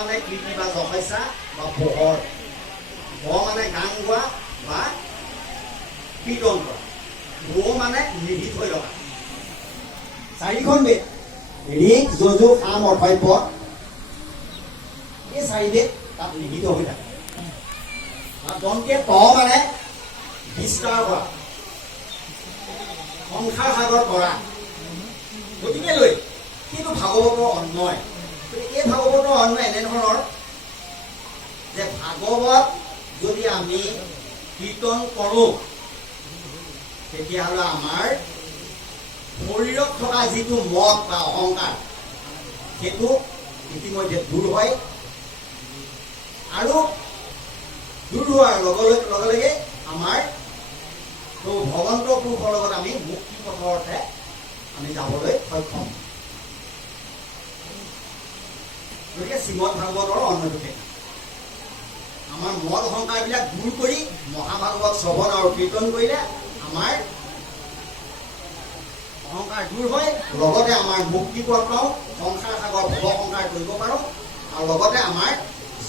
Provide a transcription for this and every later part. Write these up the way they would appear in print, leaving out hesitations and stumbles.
মানে কীৰ্তি বা যশস্যা বা পোহৰ, গ মানে গান গোৱা বা কীৰ্তন কৰা, ৰ মানে নিহিত হৈ ৰখা। চাৰিখন বেদ ঋক যজু সাম অৰ্থব্য, এই চাৰি বেদ তাত নিহিত হৈ থাকে। দন্তে ত মানে বিস্তাৰ কৰা, সংসাৰ সাগৰ কৰা। গতিকে লৈ কিন্তু ভাগৱতৰ অন্যয়, এই ভাগৱতৰ অন্যয় এনেধৰণৰ যে ভাগৱত যদি আমি কীৰ্তন কৰোঁ তেতিয়াহ'লে আমাৰ শৰীৰত থকা যিটো মদ বা অহংকাৰ সেইটো ইতিমধ্যে দূৰ হয়, আৰু দূৰ হোৱাৰ লগে লগে আমাৰ ভগৱন্ত পুৰুষৰ লগত আমি মুক্তি পথৰতে আমি যাবলৈ সক্ষম। গতিকে শ্ৰীমদ ভাগৱতৰ অন্যটো আমাৰ মদ অহংকাৰবিলাক দূৰ কৰি মহাভাগৱত শ্ৰৱণ আৰু কীৰ্তন কৰিলে আমাৰ অহংকাৰ দূৰ হয়, লগতে আমাৰ মুক্তি পথ পাওঁ, সংসাৰ সাগৰ ভৱ সংসাৰ কৰিব পাৰোঁ, আৰু লগতে আমাৰ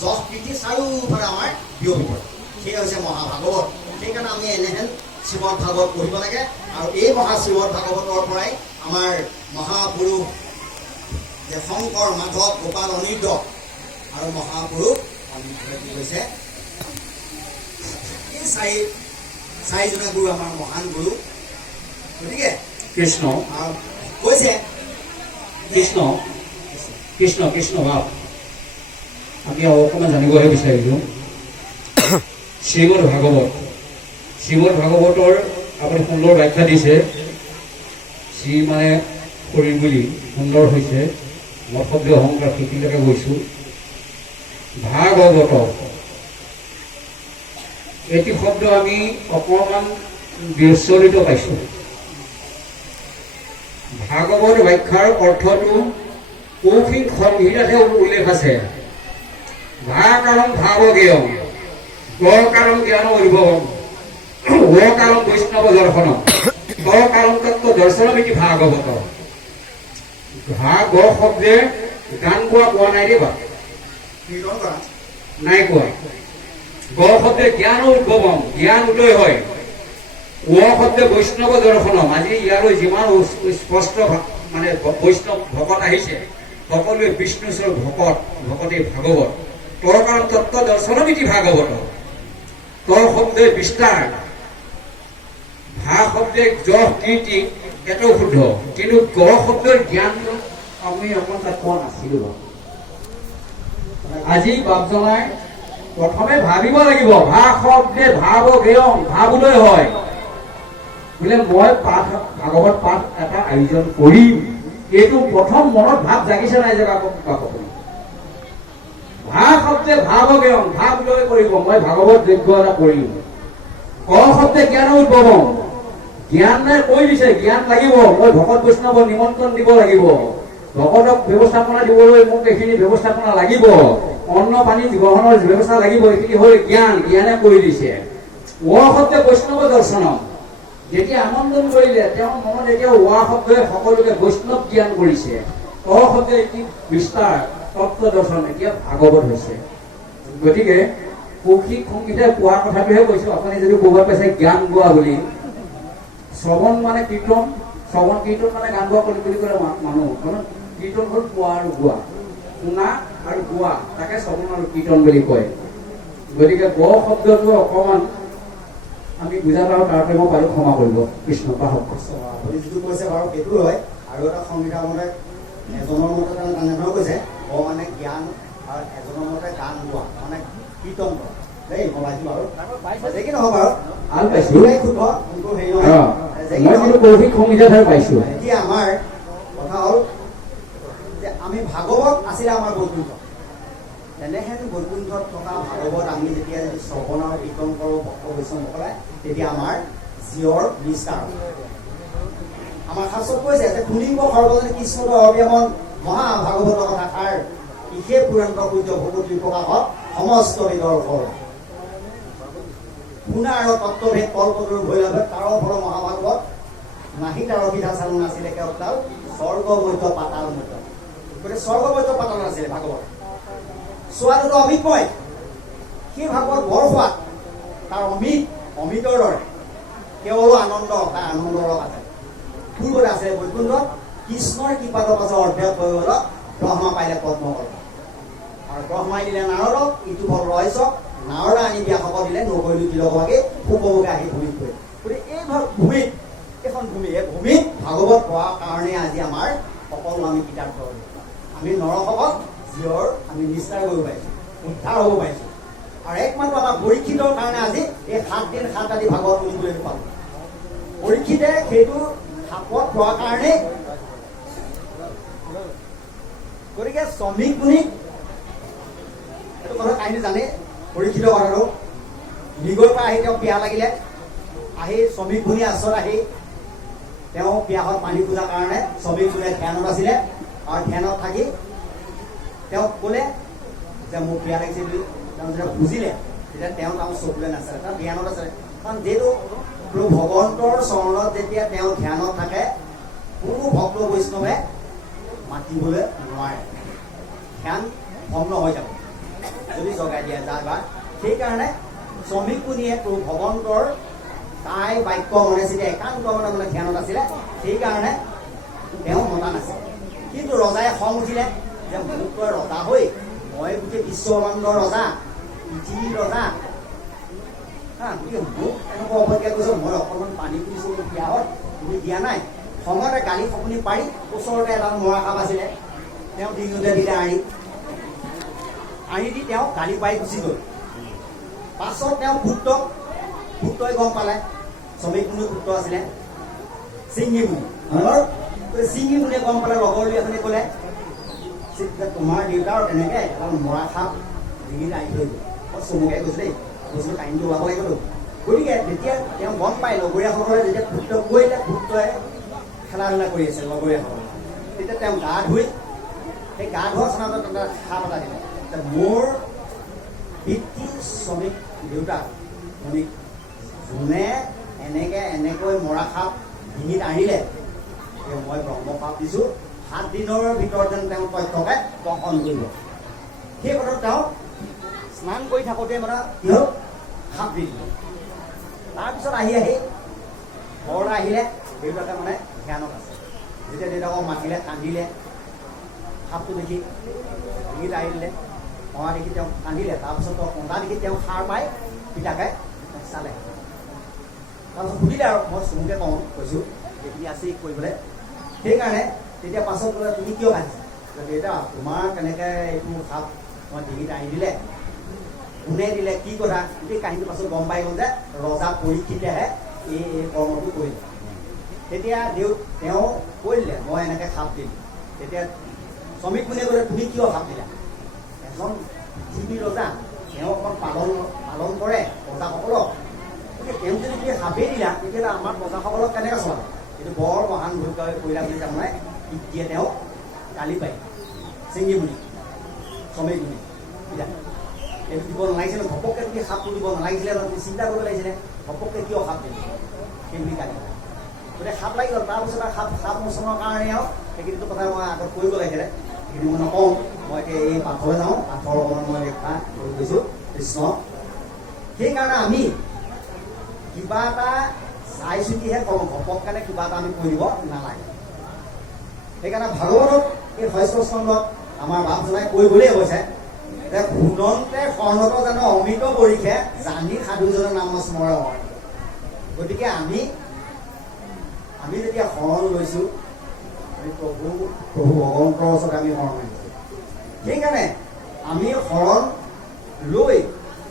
যশ কীৰ্তি চাৰিওফালে আমাৰ বিয়পি পৰে। সেয়া হৈছে মহাভাগৱত। সেইকাৰণে আমি এনেহেন শ্ৰীমদ ভাগৱত পঢ়িব লাগে, আৰু এই শ্ৰীমদ ভাগৱতৰ পৰাই আমাৰ মহাপুৰুষ যে শংকৰ মাধৱ গোপাল অনিৰুদ্ধ আৰু মহাপুৰুষ কি কৈছে, এই চাৰিজনে গুৰু আমাৰ মহান গুৰু। গতিকে কৃষ্ণ কৈছে কৃষ্ণ কৃষ্ণ কৃষ্ণ ভাৱ আমি অকণমান জানিবহে বিচাৰিছোঁ। শ্ৰীমদ ভাগৱতৰ আপুনি সুন্দৰ ব্যাখ্যা দিছে। শ্ৰী মানে শৰীৰ বুলি সুন্দৰ হৈছে, মদ শব্দ অহংকাৰ শিকিলৈকে গৈছোঁ। ভাগৱত এটি শব্দ আমি অকণমান বিচলিত পাইছোঁ। ভাগৱত ব্যাখ্যাৰ অৰ্থটো কৌশিক সংহিতাতহে উল্লেখ আছে। ভাকাৰম ভাৱগেয়ম, গকাৰম জ্ঞান উদ্ভৱম, ওকাৰম বৈষ্ণৱ দৰ্শনম, তকাৰম তত্ত্ব দৰ্শনম এটি ভাগৱত। গ শব্দে গান গোৱা কোৱা নাই দেই, নাই কোৱা। গ শব্দে জ্ঞান উদ্ভৱম, জ্ঞান উদয় হয়। ও শব্দে বৈষ্ণৱ দৰ্শনম, আজি ইয়ালৈ যিমান স্পষ্ট মানে বৈষ্ণৱ ভকত আহিছে সকলোৱে বিষ্ণুস্বৰ ভকতেই ভাগৱত। তৰ কাৰণ তত্ত্ব দৰ্শনম এটি ভাগৱত। তৰ শব্দে বিস্তাৰ, ভা শব্দে যশ কীৰ্তি, এটাও শুদ্ধ, কিন্তু গ শব্দৰ জ্ঞান আমি অকণ তাত কোৱা নাছিলোঁ। আজি বাপজনাই প্ৰথমে ভাবিব লাগিব, ভা শব্দে ভাৱ গেয়ম, ভাবলৈ হয় বোলে মই ভাগৱত পাঠ এটা আয়োজন কৰিম, এইটো প্ৰথম মনত ভাৱ জাগিছে নাই যে বাপক? ভা শব্দে ভাৱ গেয়ম, ভাৱ লৈ কৰিব মই ভাগৱত যজ্ঞ এটা কৰিম। ক শব্দে জ্ঞান উদ্ভৱম, জ্ঞান নাই কৈ দিছে, জ্ঞান লাগিব, মই ভকত বৈষ্ণৱ নিমন্ত্ৰণ দিব লাগিব, ভকতক ব্যৱস্থাপনা দিবলৈ মোক এইখিনি ব্যৱস্থাপনা লাগিব, অন্ন পানী গ্ৰহণৰ ব্যৱস্থা লাগিব, এইখিনি হৈ জ্ঞানে কৰি দিছে। ও শব্দে বৈষ্ণৱ দৰ্শনম, যেতিয়া আমন্ত্ৰণ কৰিলে তেওঁৰ মনত এতিয়া ওৱা শব্দই সকলোকে বৈষ্ণৱ জ্ঞান কৰিছে। ত শব্দে এটি বিস্তাৰ, তত্ত্ব দৰ্শন, এতিয়া ভাগৱত হৈছে। গতিকে কৌশিক সংগীতাই কোৱা কথাটোহে কৈছো। আপুনি যদি ক'ৰবাত পাইছে জ্ঞান গোৱা বুলি, শ্ৰৱণ মানে কীৰ্তন, শ্ৰৱণ কীৰ্তন মানে গান গোৱা বুলি ক'লে মানুহ, কাৰণ কীৰ্তন হ'ল কোৱা আৰু গোৱা, শুনা আৰু গোৱা, তাকে শ্ৰৱণ আৰু কীৰ্তন বুলি কয়। গতিকে গ শব্দটো অকণমান আমি বুজা পাওঁ, তাৰপৰা মই পাৰোঁ, ক্ষমা কৰিব। কৃষ্ণ পাহক। আপুনি যিটো কৈছে বাৰু সেইটো হয়। আৰু এটা সংহিতা মতে এজনৰ মতে তেনেধৰণৰ কৈছে, গ মানে জ্ঞান, আৰু এজনৰ মতে গান গোৱা মানে কীৰ্তন কৰা দেই। মই পাইছোঁ বাৰু, যে কি নহওক বাৰু ভাল পাইছোঁ, শুদ্ধ, কিন্তু হেৰি নহয়, মই কৌশিক সংগীতাতহে পাইছোঁ। এতিয়া আমাৰ কথা হ'ল যে আমি ভাগৱত আছিলে আমাৰ বৈকুণ্ঠ, তেনেহেন বৈকুণ্ঠত থকা ভাগৱত আমি যেতিয়া যদি শ্ৰৱণ আৰু কীৰ্তন কৰোঁ ভক্ত বৈষ্ণৱসকলে, তেতিয়া আমাৰ জীয়ৰ নিষ্ঠাৰ আমাৰ শাস্ত্ৰত কৈছে যে শুনিব সৰ্বজনে কৃষ্ণ অভিয়মন মহাভাগৱতৰ কথা কাৰ ইহে পুৰান্ত পূজ্য ভগৱতী প্ৰকাশত সমস্ত বেদৰ ফল। শুনা আৰু তত্ত্বভেদ কল্পতৰু ভৈৰৱে তাৰো ফল মহাভাগৱত নাহি তাৰ অভিধা চালু নাছিলে কেৱল স্বৰ্গ মধ্য পাতাল মধ্য, গতিকে স্বৰ্গ মধ্য পাতাল নাছিলে ভাগৱত। চোৱাটোতো অমিতময় সেই ভাগৱত বৰ সোৱাদ তাৰ অমিতৰ দৰে কেৱল আনন্দ তাৰ আনন্দৰ আছে পূৰ্বত আছে বৈকুণ্ঠত কৃষ্ণৰ কৃপাত পাছত অৰ্ধেক হৈ গ'ল ব্ৰহ্মা পাইলে পদ্মকল্প আৰু ব্ৰহ্মাই দিলে নাৰদক ইটো ফল ৰহস্যক নাৰদা আনি ব্যাসক দিলে নকৰিলো তিলকভাগে সুকভোগে আহি ভূমিত পৰে গতিকে এই ভূমিত এইখন ভূমি এই ভূমিত ভাগৱত পঢ়াৰ কাৰণে আজি আমাৰ সকলো আমি কিতাপ পঢ়িলোঁ আমি নৰসকল জীয়ৰ আমি নিষ্ঠাৰ কৰিব পাৰিছোঁ উদ্ধাৰ হ'ব পাৰিছোঁ আৰু একমাত্ৰ আমাৰ পৰীক্ষিতৰ কাৰণে আজি এই 7 দিন 7 ৰাতি ভাগৱত পঢ়িবলৈ পালোঁ পৰীক্ষিতে সেইটো সাপত পোৱাৰ কাৰণে গতিকে শ্ৰমিক বুলি এইটো কথা কাহিনী জানে পৰীক্ষিত কথাটো মৃগৰ পৰা আহি তেওঁ পিয়াহ লাগিলে আহি শ্ৰমিক ভূঞি আশ্ৰত আহি তেওঁ পিয়াহত পানী খোজাৰ কাৰণে শ্ৰমিক ভূঞে ধ্যানত আছিলে আৰু ধ্যানত থাকি তেওঁক ক'লে যে মোক পিয়াহ লাগিছে বুলি তেওঁ যেতিয়া বুজিলে তেতিয়া তেওঁ চকুলে নাচালে তেওঁ ধ্যানত আছিলে কাৰণ যিহেতু ভগৱন্তৰ চৰণত যেতিয়া তেওঁ ধ্যানত থাকে কোনো ভক্ত বৈষ্ণৱে মাতিবলৈ নোৱাৰে ধ্যান ভগ্ন হৈ যাব যদি জগাই দিয়া যায় বা সেইকাৰণে শ্ৰমিক মুনিয়ে প্ৰভু ভগৱন্তৰ তাই বাক্য মনে যেতিয়া একান্ত মানে ধ্যানত আছিলে সেইকাৰণে তেওঁ মতা নাছিল কিন্তু ৰজাই খং উঠিলে যে মোক তই ৰজা হৈ মই গোটেই বিশ্বব্ৰহ্মাণ্ডৰ ৰজা পৃথিৱীৰ ৰজা গতিকে মোক এনেকুৱা অৱজ্ঞা কৰিছ মই অকণমান পানী পিছোঁ পিয়াহত তুমি দিয়া নাই খঙতে গালি শকুনি পাৰি ওচৰতে এডাল মৰা সাপ আছিলে তেওঁ ডিঙিতে দিলে আনি দি তেওঁ গালি পাৰি গুচি গ'ল পাছত তেওঁ পুত্ৰই গম পালে শ্ৰমিক মুনিৰ পুত্ৰ আছিলে চিঙি মুনিয়ে গম পালে লগৰ দুই এজনে ক'লে তোমাৰ দেউতাৰ তেনেকৈ এডাল মৰা সাপ ডিঙিত আনি থৈ গ'ল মই চমুকে কৈছোঁ দেই বস্তু কাহিনীটো ওলাব লাগিব গতিকে যেতিয়া তেওঁ গম পায় লগৰীয়াসকলে যেতিয়া পুত্ৰক গৈলে পুত্ৰই খেলা ধূলা কৰি আছে লগৰীয়াসকলে তেতিয়া তেওঁ গা ধুই সেই গা ধোৱা স্থানত এটা সাপ এটা দিলে মোৰ পিতৃ শ্ৰমিক দেউতা শ্ৰমিক যোনে এনেকৈ মৰা সাপ ডিঙিত আনিলে মই ব্ৰহ্ম সাপ দিছোঁ 7 দিনৰ ভিতৰত যেন তেওঁ তথ্যকে দৰ্শন কৰিব সেই কথাত তেওঁ স্নান কৰি থাকোঁতে মানে কি হ'ল সাপ দি দিলে তাৰপিছত আহি ঘৰলৈ আহিলে দেউতাকে মানে ধ্যানত আছে যেতিয়া দেউতাকক মাতিলে কান্দিলে সাপটো দেখি ডিঙিত আহি দিলে মৰা দেখি তেওঁ কান্দিলে তাৰপিছত কন্দা দেখি তেওঁ সাৰ পাই পিতাকে চালে তাৰপিছত সুধিলে আৰু মই চমুকে কৈছোঁ সেইখিনি আছেই কৰিবলৈ সেইকাৰণে তেতিয়া পাছত ক'লে তুমি কিয় কান্দিছা দেউতা তোমাৰ কেনেকৈ এইটো সাপ মই ডিঙিত আনি দিলে কোনে দিলে কি কথা গোটেই কাহিনীটো পাছত গম পাই গ'ল যে ৰজা পৰীক্ষিতেহে এই কৰ্মটো কৰিলে তেতিয়া তেওঁ কৈ দিলে মই এনেকৈ সাপ দিলোঁ তেতিয়া শ্ৰমিক মুনিয়ে ক'লে তুমি কিয় সাপ দিলা এজন পৃথিৱীৰ ৰজা তেওঁ অকণ পালন কৰে প্ৰজাসকলক গতিকে তেওঁ যদি তুমি সাপেই দিলা তেতিয়াহ'লে আমাৰ প্ৰজাসকলক কেনেকৈ চলাব এইটো বৰ মহান ভুল কৰিলা বুলি তাৰমানে পিতৃয়ে তেওঁ গালি পায় চিঙি মুনি শ্ৰমিক মুনি এইটো দিব নালাগিছিলে ঘপককৈ তুমি সাপটো দিব নালাগিছিলে তুমি চিন্তা কৰিব লাগিছিলে ঘপককৈ কিয় সাপ দিলে সেই বুলি গালি গতিকে সাপ লাগি গ'ল তাৰপিছত সাপ মোচনৰ কাৰণে আৰু সেইখিনিতো কথা মই আগত কৰিব লাগিছিলে সেইখিনি মই নকওঁ মই এতিয়া এই পাথৰলৈ যাওঁ পাথৰ অকণমান মই দেখা কৰি গৈছোঁ কৃষ্ণ সেইকাৰণে আমি কিবা এটা চাই চিতিহে কৰোঁ ঘপককৈ কিবা এটা আমি কৰিব নালাগে সেইকাৰণে ভাগৱতত এই ৬ স্কন্ধত আমাৰ বাপজনাই কৈ গ'লেই কৈছে যে ঘূৰ্ণন্তে কৰ্ণত জানো অমৃত পৰীক্ষে জানি সাধুজনৰ নাম স্মৰণ হয় গতিকে আমি যেতিয়া শৰণ লৈছোঁ আমি প্ৰভু ভগৱন্তৰ ওচৰত আমি শৰণ লৈছোঁ সেইকাৰণে আমি শৰণ লৈ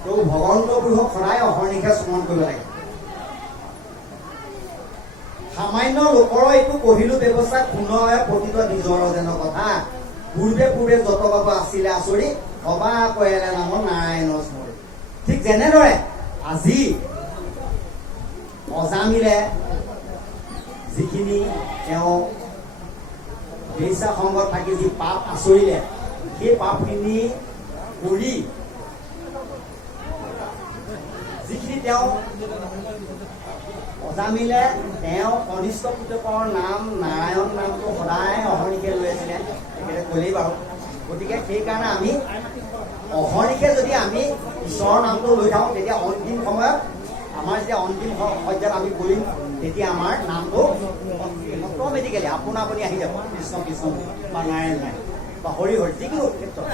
প্ৰভু ভগৱন্ত পুৰুষক সদায় অহৰ্নিশে স্মৰণ কৰিব লাগে সামান্য লোকৰ এইটো পঢ়িলোঁ ব্যৱস্থা পুনঃ প্ৰতিত নিজৰ যেন কথা পূৰ্বে যত বাবু আছিলে আচৰি সবা কয়লে নামৰ নাৰায়ণৰ স্মৰি ঠিক যেনেদৰে আজি অজামিলে যিখিনি তেওঁ বেশ্যা সংগত থাকি যি পাপ আচৰিলে সেই পাপখিনি কৰি যিখিনি তেওঁ অজামিলে তেওঁ কনিষ্ঠ পুতেকৰ নাম নাৰায়ণ নামটো সদায় অহৰ্নিশে লৈ আছিলে তেখেতে ক'লেই বাৰু গতিকে সেইকাৰণে আমি অহৰ্নিশে যদি আমি ঈশ্বৰৰ নামটো লৈ থাকোঁ তেতিয়া অন্তিম সময়ত আমাৰ যেতিয়া অন্তিম পৰ্যায়ত আমি কৰিম তেতিয়া আমাৰ নামটো অট'মেটিকেলি আপোনা আপুনি আহি যাব কৃষ্ণ কৃষ্ণ বা নাৰায়ণ নাৰায়ণ বা হৰি হৰি যিকোনো ক্ষেত্ৰত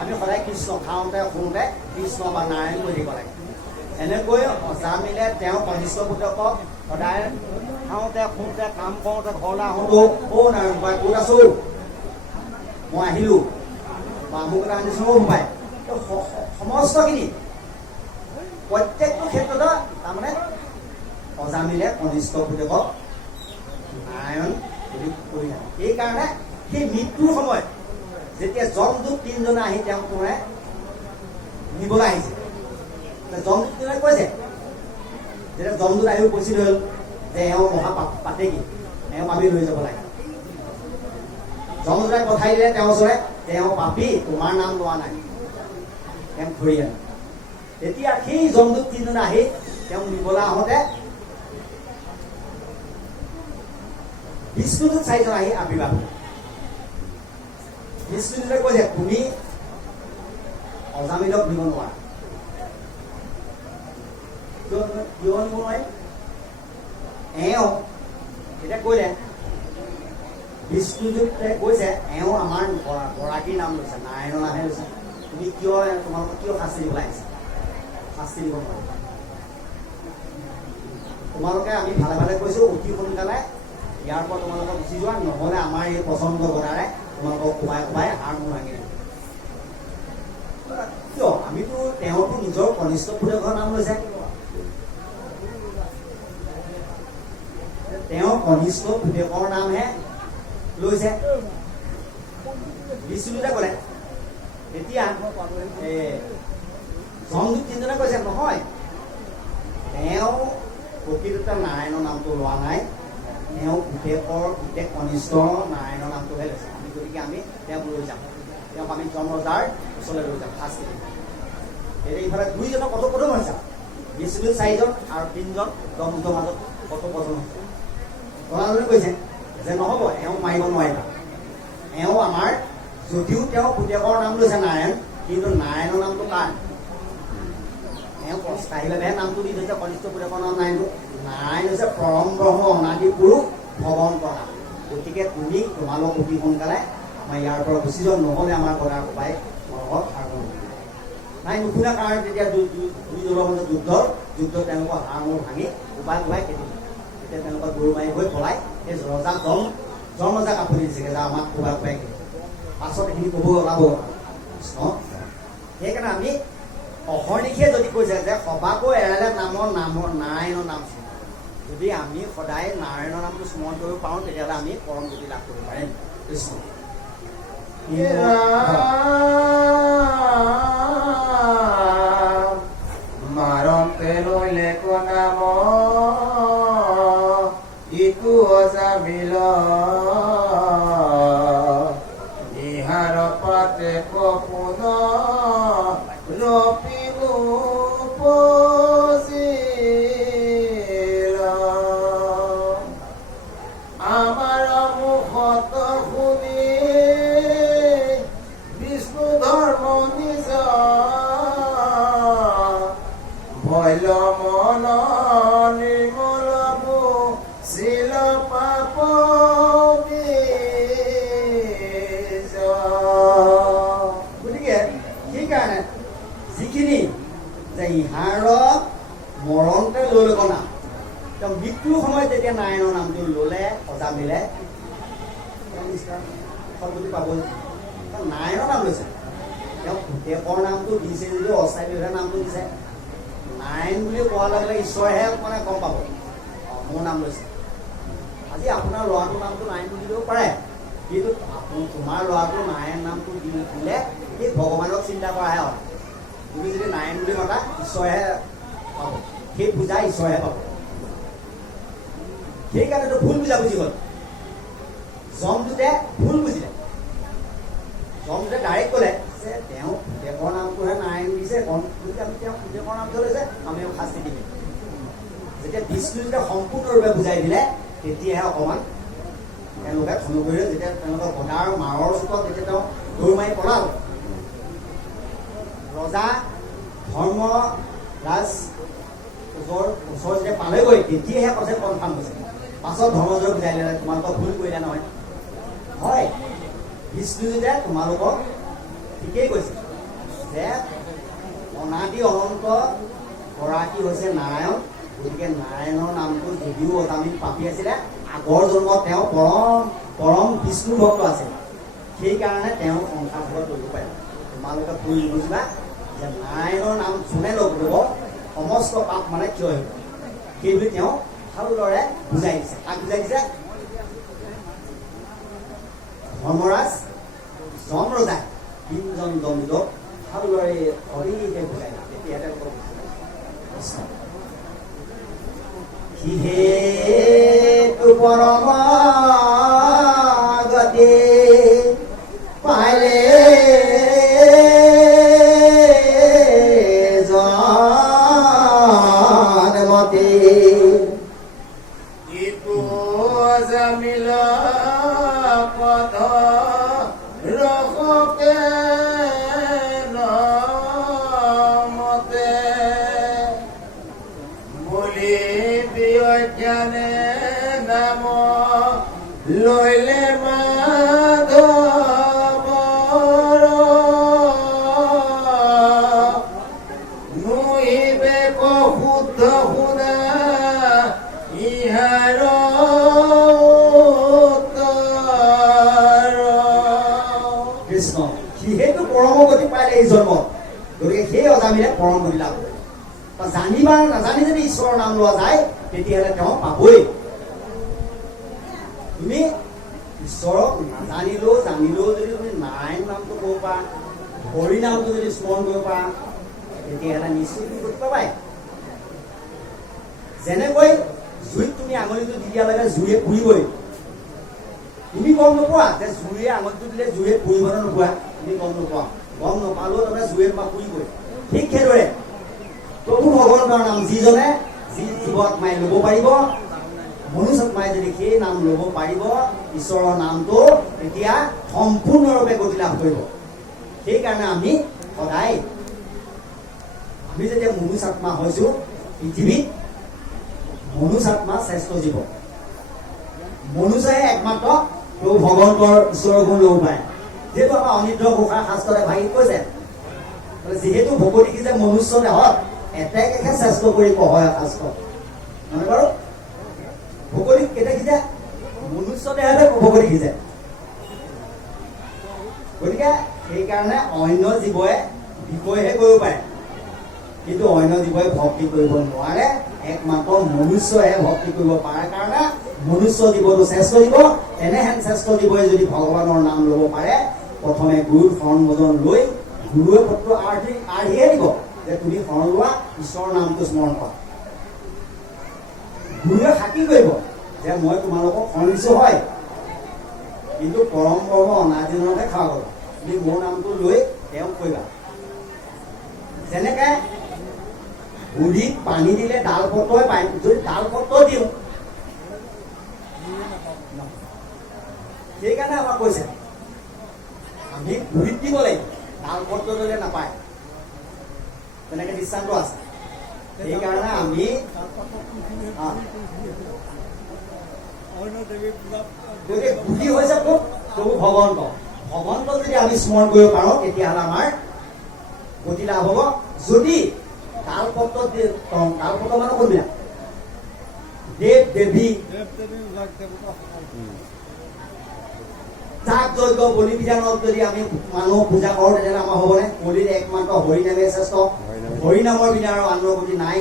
আমি সদায় কৃষ্ণ খাওঁতে শুওঁতে কৃষ্ণ বা নাৰায়ণ কৰি দিব লাগে এনেকৈ অজামিলে তেওঁ কনিষ্ঠ পুতেকক সদায় খাওঁতে শুওঁতে কাম কৰোঁতে ঘৰলৈ আহোঁতেও অ' নাৰায়ণ পাই ক'ত আছোঁ মই আহিলোঁ বা মোক এটা আনিছোঁ সোমাই সমস্তখিনি প্ৰত্যেকটো ক্ষেত্ৰতে তাৰমানে অজামিলে কনিষ্ঠ পুতেকক নাৰায়ণ বুলি কৰি থাকে সেইকাৰণে সেই মৃত্যুৰ সময়ত যেতিয়া যমদূত তিনিজনে আহি তেওঁক কোনে নিবলৈ আহিছে যমদূতজনে কৈছে যেতিয়া যমদূত আহি উপস্থিত হ'ল যে এওঁ মহাপাপ পাতেগি এওঁ আমি লৈ যাব লাগে যমদূতে পঠাই দিলে তেওঁৰ ওচৰে তেওঁ পাপী তোমাৰ নাম লোৱা নাই তেওঁক ধৰি আনে তেতিয়া সেই যমদূত তিনিজনে আহি তেওঁক নিবলৈ আহোঁতে বিষ্ণুদূত চাৰিজন আহি আৱিৰ্ভাৱ বিষ্ণুদূতে কৈছে তুমি অজামিলক নিব নোৱাৰা কিয় নিব নোৱাৰে এওঁ এতিয়া কৈলে বিষ্ণুদূতে কৈছে এওঁ আমাৰ গৰাকীৰ নাম লৈছে নাৰায়ণৰ নামহে লৈছে তুমি কিয় তোমালোকক কিয় শাস্তি দিবলৈ আহিছা শাস্তি দিব নোৱাৰা তোমালোকে আমি ভালে ভালে কৈছোঁ অতি সোনকালে ইয়াৰ পৰা তোমালোকে গুচি যোৱা নহ'লে আমাৰ এই প্ৰচণ্ড গদাৰে তোমালোকক কোবাই কোবাই হাৰ মোৰ ভাঙি দিব কিয় আমিতো তেওঁতো নিজৰ কনিষ্ঠ পুতেকৰ নাম লৈছে তেওঁ কনিষ্ঠ পুতেকৰ নামহে লৈছে বিষ্ণুদূতে ক'লে তেতিয়া যমদূত তিনিজনে কৈছে নহয় তেওঁ প্ৰকৃততে নাৰায়ণৰ নামটো লোৱা নাই তেওঁ পুতেক কনিষ্ঠ নাৰায়ণৰ নামটোহে লৈছে আমি গতিকে আমি তেওঁক লৈ যাম তেওঁক আমি যম ৰজাৰ ওচৰলৈ লৈ যাম শাস্তি দিম এতিয়া ইফালে দুইজনৰ কথোপকথন হৈছে বিষ্ণুদূত চাৰিজন আৰু তিনিজন যমদূতৰ মাজত কথোপকথন হৈছে তলাজনে কৈছে যে নহ'ব এওঁ মাৰিব নোৱাৰিবা এওঁ আমাৰ যদিও তেওঁ পুতেকৰ নাম লৈছে নাৰায়ণ কিন্তু নাৰায়ণৰ নামটো কাৰ এওঁ কাহিলেহে নামটো দি থৈছে কনিষ্ঠ পুতেকৰ নাম নাৰায়ণ হৈছে পৰম ব্ৰহ্ম অনাদি পুৰুষ ভগৱন্তৰ নাম গতিকে তুমি তোমালোক অতি সোনকালে আমাৰ ইয়াৰ পৰা গুচি যোৱা নহ'লে আমাৰ গদাৰ কোবাই তোমালোকক সাৰ নাই নুশুনা কাৰণে তেতিয়া দুই দলৰ মাজত যুদ্ধ তেওঁলোকৰ হাড় মূৰ ভাঙি কোবাই কোবাই খেদি তেতিয়া তেওঁলোকৰ গৰু মাৰি হৈ পলাই সেই ৰজাক যম ৰজাক আপুনি দিছেগৈ যে আমাক কোবাই কোবাই খেদি পাছত এইখিনি ক'ব ওলাব কৃষ্ণ সেইকাৰণে আমি অহৰ্নিশে যদি কৈছে যে সবাকো এৰালে নামৰ নাৰায়ণৰ নাম যদি আমি সদায় নাৰায়ণৰ নামটো স্মৰণ কৰিব পাৰোঁ তেতিয়াহ'লে আমি পৰম গতি লাভ কৰিব পাৰিম কৃষ্ণ মাৰন্তে লইলে নাম ইটো অজামিল ইহাৰ পাতে কপুন ৰপিবু পজিল আমাৰ মুখত শুনি বিষ্ণু ধৰ্ম নিজ ভৈল মন নিৰ্মল শিল পাপ গতিকে সেইকাৰণে যিখিনি যে ইহাৰৰ মৰণতে লৈ ল'ব নাম তেওঁ মৃত্যুৰ সময়ত যেতিয়া নাৰায়ণৰ নামটো ল'লে অজামিলে সদ্গতি পাবই নাৰায়ণৰ নাম লৈছে তেওঁ পুতেকৰ নামটো দিছে যদিও অস্থায়ী বিভাগে নামটো দিছে নাৰায়ণ বুলি কোৱাৰ লগে লগে ঈশ্বৰেহে মানে গম পাব মোৰ নাম লৈছে আজি আপোনাৰ ল'ৰাটোৰ নামটো নাৰায়ণ বুলি দিব পাৰে কিন্তু তোমাৰ ল'ৰাটোৰ নাৰায়ণ নামটো দিলে সেই ভগৱানক চিন্তা কৰাহে হয় তুমি যদি নাৰায়ণ বুলি মাতা ঈশ্বৰেহে পাব সেই পূজা ঈশ্বৰেহে পাব সেইকাৰণেতো ভুল বুজাবুজি হ'ল যমদূতে ভুল বুজিলে যমদূতে ডাইৰেক্ট ক'লে যে তেওঁ পুতেকৰ নামটোহে নাৰায়ণ দিছে গতিকে আমি তেওঁ পুতেকৰ নামটো লৈছে আমি শাস্তি দিম যেতিয়া বিষ্ণুদূতে সম্পূৰ্ণৰূপে বুজাই দিলে তেতিয়াহে অকণমান তেওঁলোকে ধনুগুৰিৰে যেতিয়া তেওঁলোকৰ গদাৰ মাৰৰ চুকত যেতিয়া তেওঁ দৌৰ মাৰি পলাল। ৰজা ধৰ্মৰাজ ওচৰ যেতিয়া পালেগৈ তেতিয়াহে কৈছে কনফাৰ্ম হৈছে। পাছত ধৰ্মজয় বুজাই দিলে তোমালোকক ভুল কৰিলা নহয়, হয় বিষ্ণুজিতে তোমালোকক ঠিকেই কৈছে যে অনাদি অনন্ত গৰাকী হৈছে নাৰায়ণ। গতিকে নাৰায়ণৰ নামটো যদিও অজামিল পাপী আছিলে, আগৰ জন্মত তেওঁ পৰম বিষ্ণু ভক্ত আছিল, সেইকাৰণে তেওঁ সংসাৰ ভোগ কৰিব পাৰে। তোমালোকে ভুল বুজিবা যে নাৰায়ণৰ নাম যোনে লগ ল'ব সমস্ত পাপ মানে ক্ষয় হ'ব, সেইবুলি তেওঁ ভালদৰে বুজাই দিছে। কাক বুজাই দিছে? ধৰ্মৰাজ জন ৰজাই তিনিজন দণ্ডক ভালদৰে হৰিকে বুজাই দিছে। তেতিয়া তেওঁলোকক সিহেতু পৰম গতি পাইলে জনমতি ইটো জামিল পদ ৰসকে নমতে বুলি বিজ্ঞানে নাম লৈলে মাধৱৰ নুহিবে শুদ্ধ শুনা ইহাৰ কৃষ্ণ সিহেতু পৰম গতি পাইলে এই জন্মত। গতিকে সেই অজামিলে পৰম গতি লাভ কৰে। জানিবা নাজানি যদি ঈশ্বৰৰ নাম লোৱা যায় তেতিয়াহ'লে তেওঁ পাবই। তুমি ঈশ্বৰক নাজানিলেও জানিলেও যদি তুমি নাৰায়ণ নামটো ক'ব পাৰা, হৰি নামটো যদি স্মৰণ কৰিব পাৰা, তেতিয়াহ'লে নিশ্চয় তুমি গতি পাবাই। যেনেকৈ জুইত তুমি আঙুলিটো দি দিয়া লাগে জুইয়ে পুৰিবই, তুমি গম নোপোৱা যে জুইয়ে আঙুলিটো দিলে জুইয়ে পুৰিব নে নোপোৱা, তুমি গম নোপোৱা। গম নাপালেও তাৰমানে জুইয়ে তোমাক পুৰিবই। ঠিক সেইদৰে প্ৰভু ভগৱন্তৰ নাম যিজনে যি জীৱ আত্মাই ল'ব পাৰিব, মনুষ্য আত্মাই যদি সেই নাম ল'ব পাৰিব ঈশ্বৰৰ নামটো, তেতিয়া সম্পূৰ্ণৰূপে গতি লাভ কৰিব। সেইকাৰণে আমি সদায় আমি যেতিয়া মনুষ্য আত্মা হৈছো পৃথিৱীত, মনুষ্য আত্মা শ্ৰেষ্ঠ জীৱ। মনুষ্যহে একমাত্ৰ প্ৰভু ভগৱন্তৰ ঈশ্বৰৰ গুণ ল'ব পাৰে। যিহেতু আমাৰ অনিদ্ৰ ঘোষা শাস্ত্ৰতে ভাগি কৈছে, যিহেতু ভোগত দেখিছে মনুষ্য দেহত এতেকেহে শ্ৰেষ্ঠ কৰি কহয় শাস্ত্ৰ, নহয় বাৰু? ভোগত কেতিয়া দেখিছে? মনুষ্য দেহতে ভোগত দেখিছে। গতিকে সেইকাৰণে অন্য জীৱই বিষয়হে কৰিব পাৰে, কিন্তু অন্য জীৱই ভক্তি কৰিব নোৱাৰে। একমাত্ৰ মনুষ্যহে ভক্তি কৰিব পাৰে কাৰণে মনুষ্য জীৱটো শ্ৰেষ্ঠ জীৱ। এনেহেন শ্ৰেষ্ঠ জীৱই যদি ভগৱানৰ নাম ল'ব পাৰে, প্ৰথমে গুৰুৰ শৰণ ভজন লৈ গুৰুৱে পত্ৰ আৰ্হিহে দিব যে তুমি শৰণ লোৱা, ঈশ্বৰৰ নামটো স্মৰণ কৰা। গুৰুৱে সাক্ষী কৰিব যে মই তোমালোকক শৰণ দিছো হয়, কিন্তু পৰম কৰ্ম অনাদিনতে খাব গ'ল, তুমি মোৰ নামটো লৈ তেওঁক কৰিবা। যেনেকে গুৰিত পানী দিলে ডাল পত্ৰই পায়, যদি ডাল পত্ৰ দিওঁ, সেইকাৰণে আমাক কৈছে আমি গুৰিত দিব লাগিব, ডাল পত্ৰ দিলে নাপায়। তেনেকে দৃষ্টান্ত আছে। সেইকাৰণে আমি গতিকে গুৰি হৈছে ক'ত? প্ৰভু ভগৱন্ত। ভগৱন্তক যদি আমি স্মৰণ কৰিব পাৰোঁ তেতিয়াহ'লে আমাৰ গতি লাভ হ'ব। যদি তালপত্ৰ তালপত্ৰ মানে কোনবিলাক? দেৱ দেৱী, যাগ যজ্ঞ বলি বিধানত যদি আমি মানুহ পূজা কৰোঁ তেতিয়াহ'লে আমাৰ হ'বনে? বলিৰ একমাত্ৰ হৰি নামে শ্ৰেষ্ঠ, হৰি নামৰ বিনা আৰু আনৰ গতি নাই।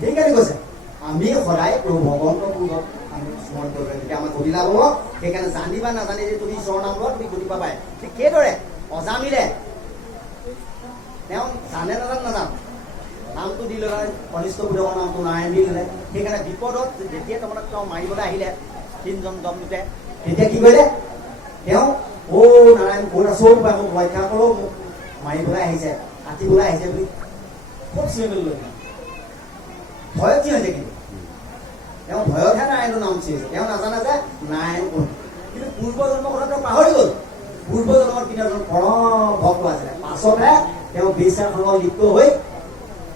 সেইকাৰণে কৈছে আমি সদায় প্ৰভু ভগৱন্তৰ পূজত আমি স্মৰণ কৰিব লাগে, তেতিয়া আমাৰ গতি লাভ হ'ব। সেইকাৰণে জানি বা নাজানি যদি তুমি ঈশ্বৰৰ নাম লোৱা তুমি গতি পাবাই। ঠিক সেইদৰে অজামিলে তেওঁ জানে নাজানো নামটো দি ল'লে, কনিষ্ঠ বুধকৰ নামটো নাৰায়ণ দি ল'লে। সেইকাৰণে বিপদত যেতিয়া তাৰমানে তেওঁ মাৰিবলৈ আহিলে তিনিজন দমদূতে, তেতিয়া কি কৰিলে? তেওঁ নাৰায়ণ ক'ত আছো বা মোক ৰক্ষা কৰোঁ, মোক মাৰিবলৈ আহিছে, কাটিবলৈ আহিছে বুলি খুব চিঞৰি লৈ ভয়ত কি হৈছে? কিন্তু তেওঁ ভয়তহে নাৰায়ণৰ নাম চিঞৰিছে। তেওঁ নাজানে যে নাৰায়ণ কোন, কিন্তু পূৰ্বজন্মৰ কথা তেওঁ পাহৰি গ'ল। পূৰ্বজন্মৰ কিন্তু এজন পৰম ভক্ত আছিলে। পাছতে তেওঁ বেইচাখনত লিপ্ত হৈ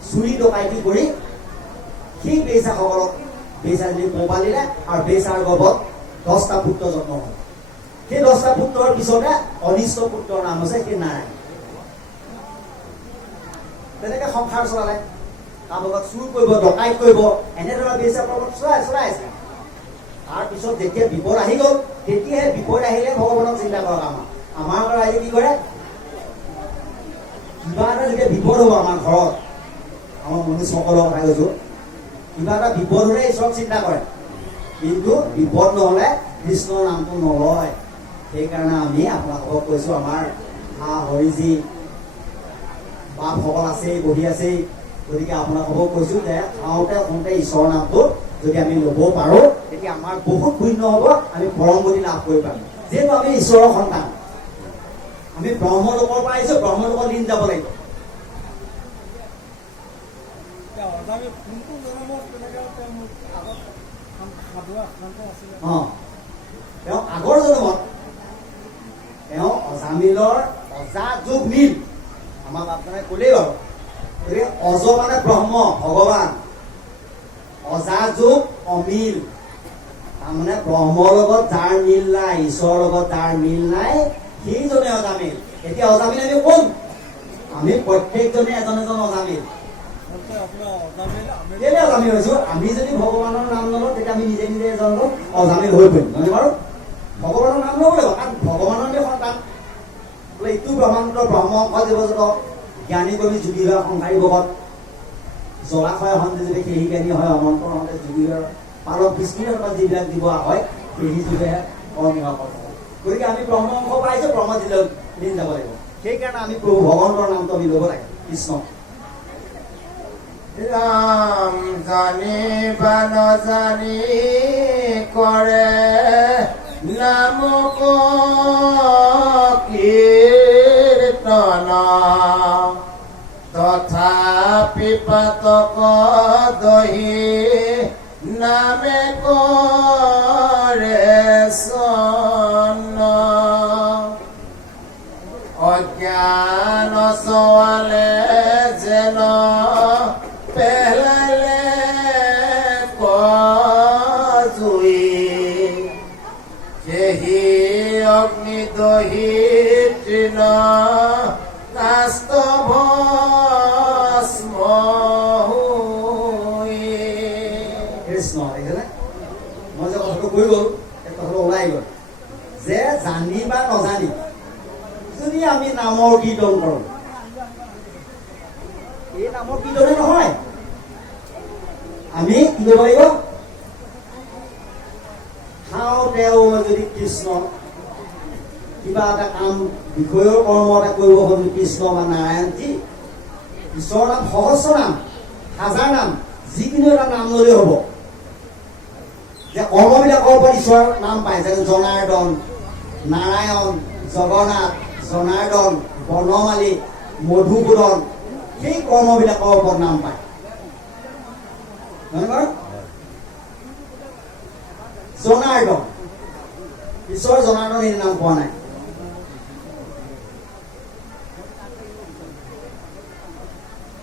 চুৰি ডকাইতি কৰি সেই বেইচাসকলক বেইচাজনী পোহপালিলে আৰু বেইচাৰ গৰ্ভত 10টা পুত্ৰ জন্ম হ'ল। সেই 10টা পুত্ৰৰ পিছতে অনিষ্ট পুত্ৰৰ নাম হৈছে সেই নাৰায়ণ। তেনেকে সংসাৰ চলালে, কাৰোবাক চুৰ কৰিব, ডকাইত কৰিব, এনেদৰে বেইচাৰ পৰ্বত চলাই আছে। তাৰপিছত যেতিয়া বিপদ আহি গ'ল, তেতিয়াহে বিপদ আহিলে ভগৱানক চিন্তা কৰক। আমাৰ ৰাইজে কি কৰে, কিবা এটা যেতিয়া বিপদ হ'ব আমাৰ ঘৰত, আমাৰ মনুষ্যসকলৰ কথা কৈছো, কিবা এটা বিপদ হ'লে ঈশ্বৰক চিন্তা কৰে, কিন্তু বিপদ নহ'লে কৃষ্ণৰ নামটো নলয়। সেইকাৰণে আমি আপোনালোকক কৈছো, আমাৰ হৰিজী বাপসকল আছেই, বহি আছেই, গতিকে আপোনালোকক কৈছো যে খাওঁতে শুওঁতে ঈশ্বৰৰ নামটো যদি আমি ল'ব পাৰো, তেতিয়া আমাৰ বহুত পুণ্য হ'ব, আমি পৰম গতি লাভ কৰিব পাৰিম। যিহেতু আমি ঈশ্বৰৰ সন্তান, আমি ব্ৰহ্মলোকৰ পৰা আহিছো, ব্ৰহ্মলোকৰ দিন যাব লাগিব। তেওঁ আগৰ জন্মত তেওঁ অজামিলৰ অজা যোগ নীল, আমাক আপোনালোকে ক'লেই বাৰু। গতিকে অজ মানে ব্ৰহ্ম ভগৱান, অজা যোগ অমিল, তাৰমানে ব্ৰহ্মৰ লগত যাৰ মিল নাই, ঈশ্বৰৰ লগত যাৰ মিল নাই, সেইজনে অজামিল। এতিয়া অজামিল আমি কোন? আমি প্ৰত্যেকজনে এজন এজন অজামিল। কেলে অজামিল হৈছো? আমি যদি ভগৱানৰ নাম নলওঁ, তেতিয়া আমি নিজে নিজে এজন অজামিল হৈ পৰিম, নহয় বাৰু? ভগৱানৰ নাম ল'ব লাগিব, কাৰণ ভগৱানৰ আমি সন্তান। বোলে ইটো ব্ৰহ্মাণ্ড ব্ৰহ্ম জীৱজগত জ্ঞানী কবি যোগী হয় সংসাৰী ভকত, জলাশয় সন্তে যদি সেই জ্ঞানী হয় অনন্ত সন্তে যোগী হয়, পালক বিষ্ণুৰ যিবিলাক দিব হয় সেই যুগেহে অনিৰ্বাহ কৰিব। গতিকে আমি ব্ৰহ্ম অংশ পাইছো, ব্ৰহ্ম জিলাত দিন যাব লাগিব। সেইকাৰণে আমি প্ৰভু ভগৱানৰ নামটো আমি ল'ব লাগে, কৃষ্ণ। ৰাম জানি বা নজানি কৰে নাম কীৰ্তন, তথাপি পাতক দহি নামে কৰে চন, অজ্ঞান চোৱালে যেন পেলালে কজুই, সেহি অগ্নি দহি তৃণ কাষ্ট ভস্ম কৃষ্ণ। দেখিছেনে, মই যে কথাটো কৈ গ'ল, এই কথাটো ওলাই গ'ল যে জানি বা নজানি যদি আমি নামৰ কীৰ্তন কৰোঁ, এই নামৰ কীৰ্তনে নহয়, আমি কি কৰিব লাগিব? খাওঁতেও যদি কৃষ্ণ, কিবা এটা কাম বিষয়ৰ কৰ্ম এটা কৰিব হ'লে কৃষ্ণ বা নাৰায়ণ যি ঈশ্বৰৰ নাম, সহস্ৰ নাম, হাজাৰ নাম, যিকোনো এটা নাম ল'লেই হ'ব। যে কৰ্মবিলাকৰ ওপৰত ঈশ্বৰৰ নাম পায়, যেনে জনাৰ্দন, নাৰায়ণ, জগন্নাথ, জনাৰ্দন, বনমালী, মধুসূদন, সেই কৰ্মবিলাকৰ ওপৰত নাম পায়, নহয় বাৰু? জনাৰ্দন, ঈশ্বৰ জনাৰ্দন এই নাম পোৱা নাই।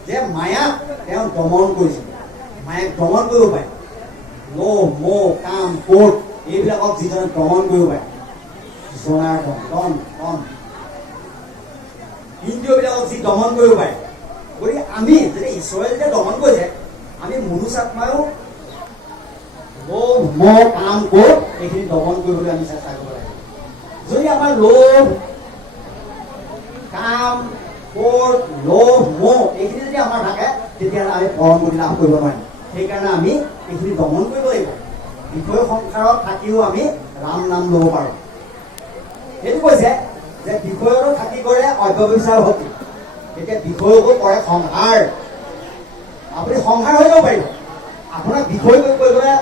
যে মায়াক তেওঁ দমন কৰিছিল, মায়াক দমন কৰিব পাৰে, লোভ মোহ কাম ক্ৰোধ এইবিলাকক যিজনে দমন কৰিব পাৰে, জনাৰ্দন, দন দন ইন্দ্ৰিয়বিলাকক যি দমন কৰিব পাৰে। গতিকে আমি যেতিয়া ঈশ্বৰে যেতিয়া দমন কৰিছে, আমি মনুষ্যাত্মাও লোভ মোহ কাম ক্ৰোধ এইখিনি দমন কৰিবলৈ আমি চেষ্টা কৰিব লাগে। যদি আমাৰ লোভ কাম ক্ৰোধ লোভ মোহ এইখিনি যদি আমাৰ থাকে, তেতিয়াহ'লে আমি পৰম গতি লাভ কৰিব নোৱাৰিম। সেইকাৰণে আমি এইখিনি দমন কৰিব লাগিব। বিষয় সংসাৰত থাকিও আমি ৰাম নাম ল'ব পাৰোঁ। সেইটো কৈছে যে বিষয়ৰো থাকি কৰে অব্যভিচাৰ ভক্তি, এতিয়া বিষয়কো কৰে সংসাৰ। আপুনি সংসাৰ হৈ যাব পাৰিব, আপোনাক বিষয় কৰিবলৈ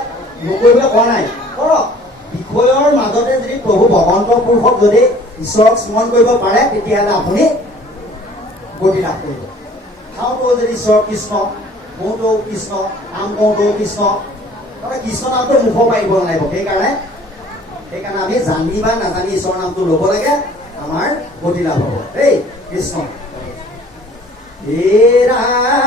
নকৰিবলৈ কোৱা নাই, কৰক। বিষয়ৰ মাজতে যদি প্ৰভু ভগৱন্ত পুৰুষক যদি ঈশ্বৰক স্মৰণ কৰিব পাৰে, তেতিয়াহ'লে আপুনি গতি লাভ কৰিব। খাওঁতেও যদি ঈশ্বৰ কৃষ্ণ, শুওঁতেও কৃষ্ণ, কাম কৰোঁতেও কৃষ্ণ, তাৰমানে কৃষ্ণ নামটো মুখৰ পাৰিব নালাগিব। সেইকাৰণে আমি জানি বা নাজানি ঈশ্বৰৰ নামটো ল'ব লাগে। আমাৰ গতি লাভ হ'ব দেই কৃষ্ণ হে ৰাম